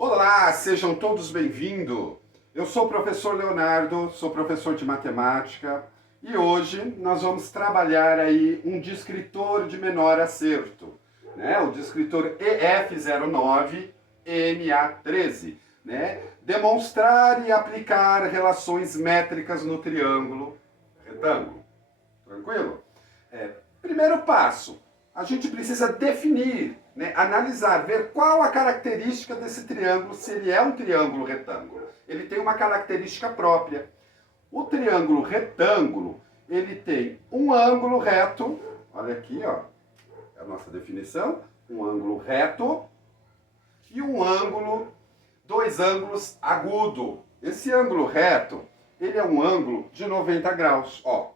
Olá, sejam todos bem-vindos. Eu sou o professor Leonardo, sou professor de matemática e hoje nós vamos trabalhar aí um descritor de menor acerto, né? O descritor EF09MA13, né? Demonstrar e aplicar relações métricas no triângulo retângulo. Tranquilo? Primeiro passo, a gente precisa definir, né, analisar, ver qual a característica desse triângulo, se ele é um triângulo retângulo. Ele tem uma característica própria. O triângulo retângulo, ele tem um ângulo reto, olha aqui, ó, é a nossa definição, um ângulo reto e dois ângulos agudo. Esse ângulo reto, ele é um ângulo de 90 graus, ó.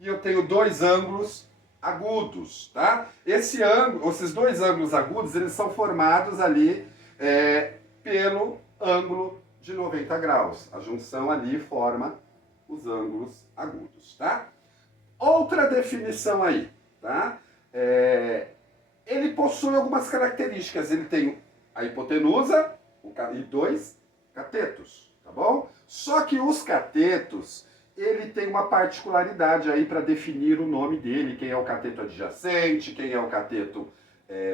E eu tenho dois ângulos agudos, tá? Esses dois ângulos agudos, eles são formados ali pelo ângulo de 90 graus. A junção ali forma os ângulos agudos, tá? Outra definição aí, tá? Ele possui algumas características. Ele tem a hipotenusa e dois catetos, tá bom? Só que os catetos, ele tem uma particularidade aí para definir o nome dele, quem é o cateto adjacente, quem é o cateto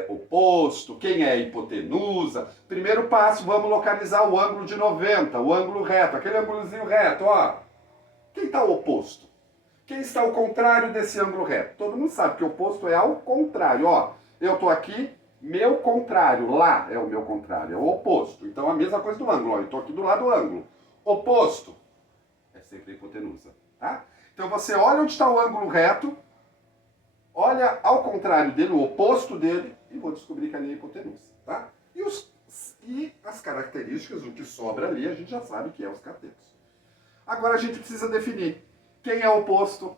oposto, quem é a hipotenusa. Primeiro passo, vamos localizar o ângulo de 90, o ângulo reto, aquele ângulozinho reto, ó. Quem está o oposto? Quem está ao contrário desse ângulo reto? Todo mundo sabe que o oposto é ao contrário, ó. Eu estou aqui, meu contrário, lá é o meu contrário, é o oposto. Então a mesma coisa do ângulo, ó. Eu estou aqui do lado do ângulo. Oposto é sempre a hipotenusa, tá? Então você olha onde está o ângulo reto, olha ao contrário dele, o oposto dele, e vou descobrir que ali é a hipotenusa, tá? E as características, o que sobra ali, a gente já sabe que é os catetos. Agora a gente precisa definir quem é oposto,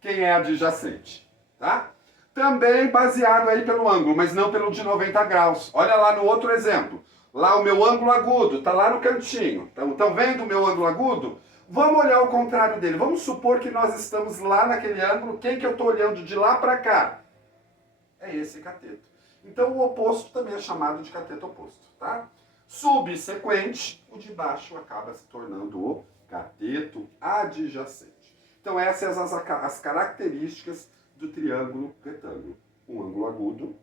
quem é adjacente, tá? Também baseado aí pelo ângulo, mas não pelo de 90 graus. Olha lá no outro exemplo. Lá o meu ângulo agudo, tá lá no cantinho. Estão vendo o meu ângulo agudo? Vamos olhar o contrário dele. Vamos supor que nós estamos lá naquele ângulo. Quem que eu estou olhando de lá para cá? É esse cateto. Então o oposto também é chamado de cateto oposto, tá? Subsequente, o de baixo acaba se tornando o cateto adjacente. Então essas são as características do triângulo retângulo. Um ângulo agudo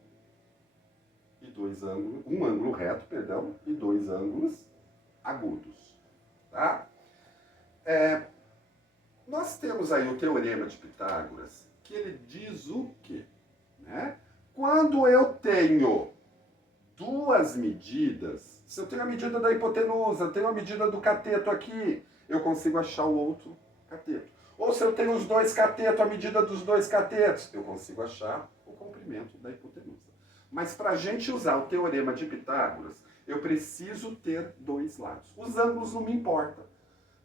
e dois ângulos, um ângulo reto, perdão, e dois ângulos agudos, tá? Nós temos aí o teorema de Pitágoras, que ele diz o quê? Né? Quando eu tenho duas medidas, se eu tenho a medida da hipotenusa, tenho a medida do cateto aqui, eu consigo achar o outro cateto. Ou se eu tenho os dois catetos, a medida dos dois catetos, eu consigo achar o comprimento da hipotenusa. Mas para a gente usar o teorema de Pitágoras, eu preciso ter dois lados. Os ângulos não me importam.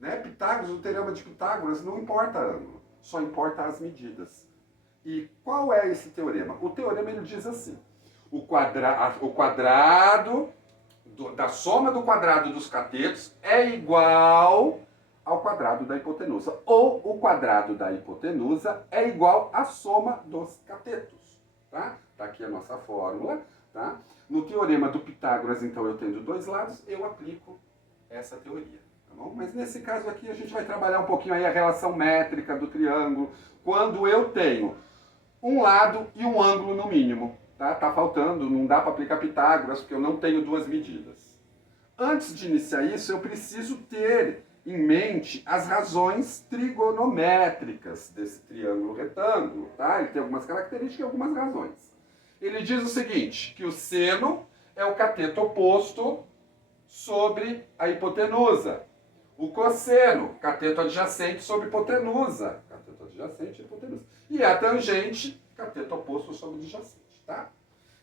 Né? Pitágoras, o teorema de Pitágoras não importa ângulo, só importa as medidas. E qual é esse teorema? O teorema ele diz assim: o quadrado da soma do quadrado dos catetos é igual ao quadrado da hipotenusa. Ou o quadrado da hipotenusa é igual à soma dos catetos. Tá? Tá aqui a nossa fórmula. Tá? No teorema do Pitágoras, então, eu tendo dois lados, eu aplico essa teoria. Tá bom? Mas nesse caso aqui a gente vai trabalhar um pouquinho aí a relação métrica do triângulo, quando eu tenho um lado e um ângulo no mínimo. Tá faltando, não dá para aplicar Pitágoras, porque eu não tenho duas medidas. Antes de iniciar isso, eu preciso ter em mente as razões trigonométricas desse triângulo retângulo. Tá? Ele tem algumas características e algumas razões. Ele diz o seguinte, que o seno é o cateto oposto sobre a hipotenusa. O cosseno, cateto adjacente sobre hipotenusa. Cateto adjacente e hipotenusa. E a tangente, cateto oposto sobre adjacente. Tá?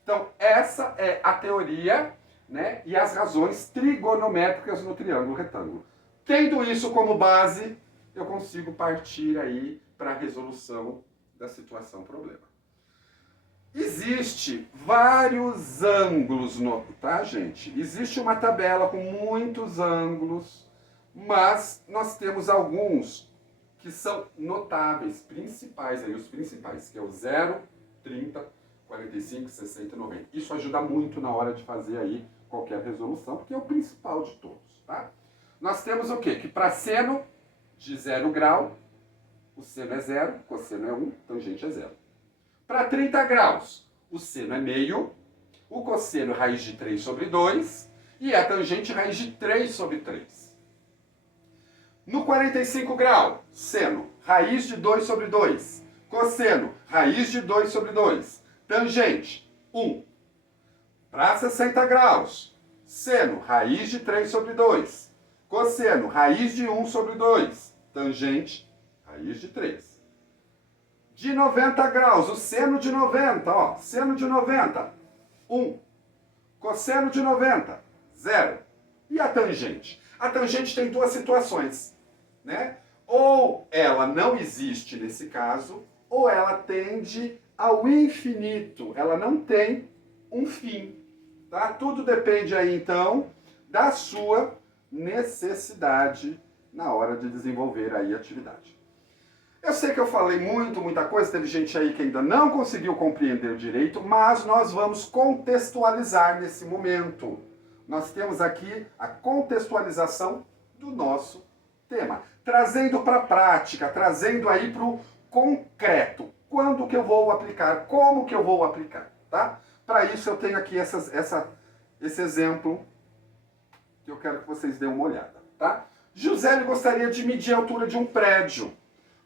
Então, essa é a teoria, né, e as razões trigonométricas no triângulo retângulo. Tendo isso como base, eu consigo partir aí para a resolução da situação problema. Existe vários ângulos, tá, gente? Existe uma tabela com muitos ângulos, mas nós temos alguns que são notáveis, principais, aí, os principais, que é o 0, 30, 45, 60 e 90. Isso ajuda muito na hora de fazer aí qualquer resolução, porque é o principal de todos, tá? Nós temos o quê? Que para seno de 0 grau, o seno é 0, cosseno é 1, tangente é 0. Para 30 graus, o seno é meio, o cosseno é raiz de 3 sobre 2 e a tangente raiz de 3 sobre 3. No 45 graus, seno, raiz de 2 sobre 2. Cosseno, raiz de 2 sobre 2. Tangente, 1. Para 60 graus, seno, raiz de 3 sobre 2. Cosseno, raiz de 1 sobre 2. Tangente, raiz de 3. De 90 graus, o seno de 90, ó, seno de 90, 1. Cosseno de 90, 0. E a tangente? A tangente tem duas situações, né? Ou ela não existe nesse caso, ou ela tende ao infinito. Ela não tem um fim, tá? Tudo depende aí, então, da sua necessidade na hora de desenvolver aí a atividade. Eu sei que eu falei muita coisa, teve gente aí que ainda não conseguiu compreender direito, mas nós vamos contextualizar nesse momento. Nós temos aqui a contextualização do nosso tema, trazendo para a prática, trazendo aí para o concreto. Quando que eu vou aplicar? Como que eu vou aplicar? Tá? Para isso eu tenho aqui esse exemplo que eu quero que vocês dêem uma olhada. Tá? José gostaria de medir a altura de um prédio,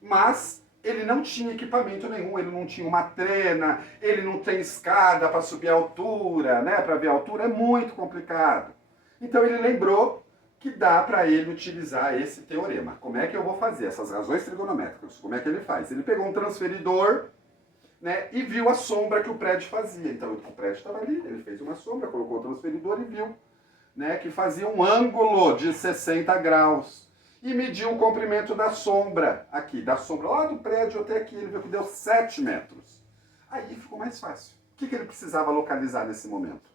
mas ele não tinha equipamento nenhum, ele não tinha uma trena, ele não tem escada para subir a altura, né? Para ver a altura é muito complicado. Então ele lembrou que dá para ele utilizar esse teorema. Como é que eu vou fazer essas razões trigonométricas? Como é que ele faz? Ele pegou um transferidor, né, e viu a sombra que o prédio fazia. Então o prédio estava ali, ele fez uma sombra, colocou o transferidor e viu, né, que fazia um ângulo de 60 graus. E mediu o comprimento da sombra aqui, da sombra lá do prédio até aqui, ele viu que deu 7 metros. Aí ficou mais fácil. O que ele precisava localizar nesse momento?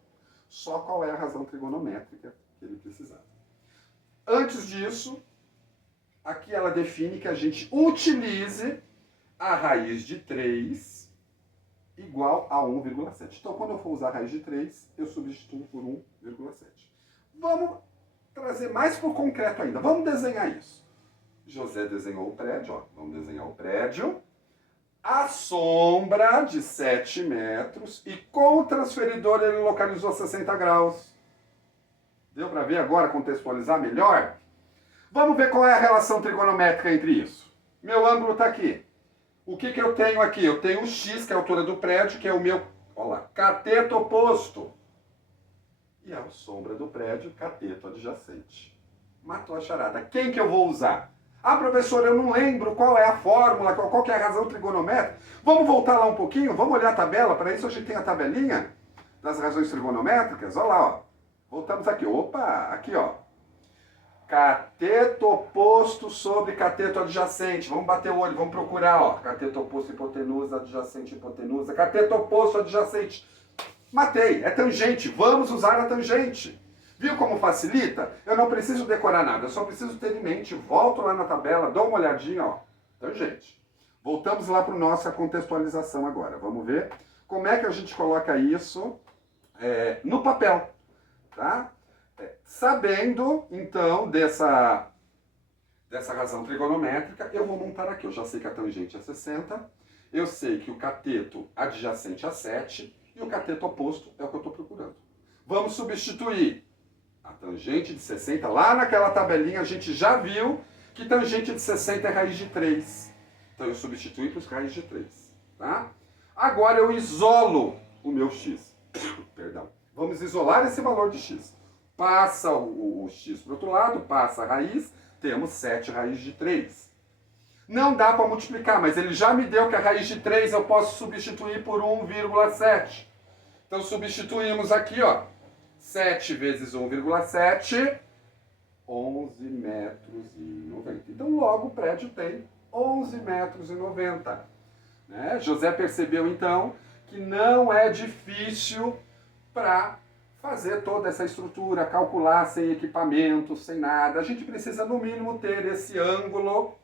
Só qual é a razão trigonométrica que ele precisava. Antes disso, aqui ela define que a gente utilize a raiz de 3 igual a 1,7. Então, quando eu for usar a raiz de 3, eu substituo por 1,7. Vamos trazer mais para o concreto ainda. Vamos desenhar isso. José desenhou o prédio, ó. Vamos desenhar o prédio. A sombra de 7 metros e com o transferidor ele localizou 60 graus. Deu para ver agora, contextualizar melhor? Vamos ver qual é a relação trigonométrica entre isso. Meu ângulo está aqui. O que eu tenho aqui? Eu tenho o x, que é a altura do prédio, que é o meu, olha lá, cateto oposto. E a sombra do prédio, cateto adjacente. Matou a charada. Quem que eu vou usar? Ah, professor, eu não lembro qual é a fórmula, qual que é a razão trigonométrica. Vamos voltar lá um pouquinho? Vamos olhar a tabela? Para isso a gente tem a tabelinha das razões trigonométricas. Olha lá, ó. Voltamos aqui. Opa, aqui, ó. Cateto oposto sobre cateto adjacente. Vamos bater o olho, vamos procurar, ó. Cateto oposto, hipotenusa, adjacente, hipotenusa. Cateto oposto, adjacente. Matei, é tangente, vamos usar a tangente. Viu como facilita? Eu não preciso decorar nada, eu só preciso ter em mente. Volto lá na tabela, dou uma olhadinha, ó, tangente. Voltamos lá para a nossa contextualização agora. Vamos ver como é que a gente coloca isso no papel, tá? Sabendo, então, dessa razão trigonométrica, eu vou montar aqui. Eu já sei que a tangente é 60, eu sei que o cateto adjacente é 7, e o cateto oposto é o que eu estou procurando. Vamos substituir a tangente de 60. Lá naquela tabelinha a gente já viu que tangente de 60 é raiz de 3. Então eu substituí para os raiz de 3. Tá? Agora eu isolo o meu x. Perdão. Vamos isolar esse valor de x. Passa o x para o outro lado, passa a raiz, temos 7 raiz de 3. Não dá para multiplicar, mas ele já me deu que a raiz de 3 eu posso substituir por 1,7. Então substituímos aqui, ó, 7 vezes 1,7, 11 metros e 90. Então logo o prédio tem 11 metros e 90. Né? José percebeu então que não é difícil para fazer toda essa estrutura, calcular sem equipamento, sem nada. A gente precisa no mínimo ter esse ângulo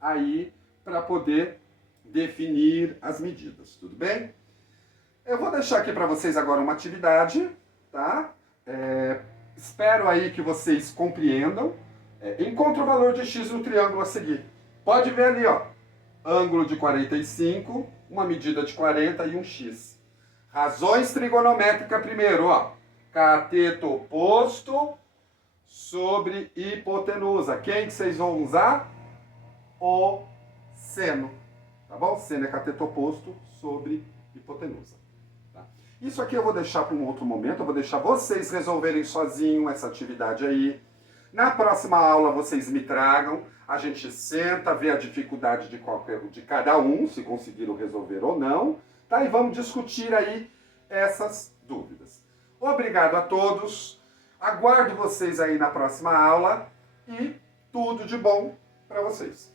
aí para poder definir as medidas, tudo bem? Eu vou deixar aqui para vocês agora uma atividade, tá? Espero aí que vocês compreendam. Encontre o valor de x no triângulo a seguir. Pode ver ali, ó. Ângulo de 45, uma medida de 40 e um x. Razões trigonométricas primeiro, ó. Cateto oposto sobre hipotenusa. Quem que vocês vão usar? O seno. Tá bom? Seno é cateto oposto sobre hipotenusa. Tá? Isso aqui eu vou deixar para um outro momento. Eu vou deixar vocês resolverem sozinho essa atividade aí. Na próxima aula vocês me tragam. A gente senta, vê a dificuldade de cada um, se conseguiram resolver ou não. Tá? E vamos discutir aí essas dúvidas. Obrigado a todos. Aguardo vocês aí na próxima aula e tudo de bom para vocês.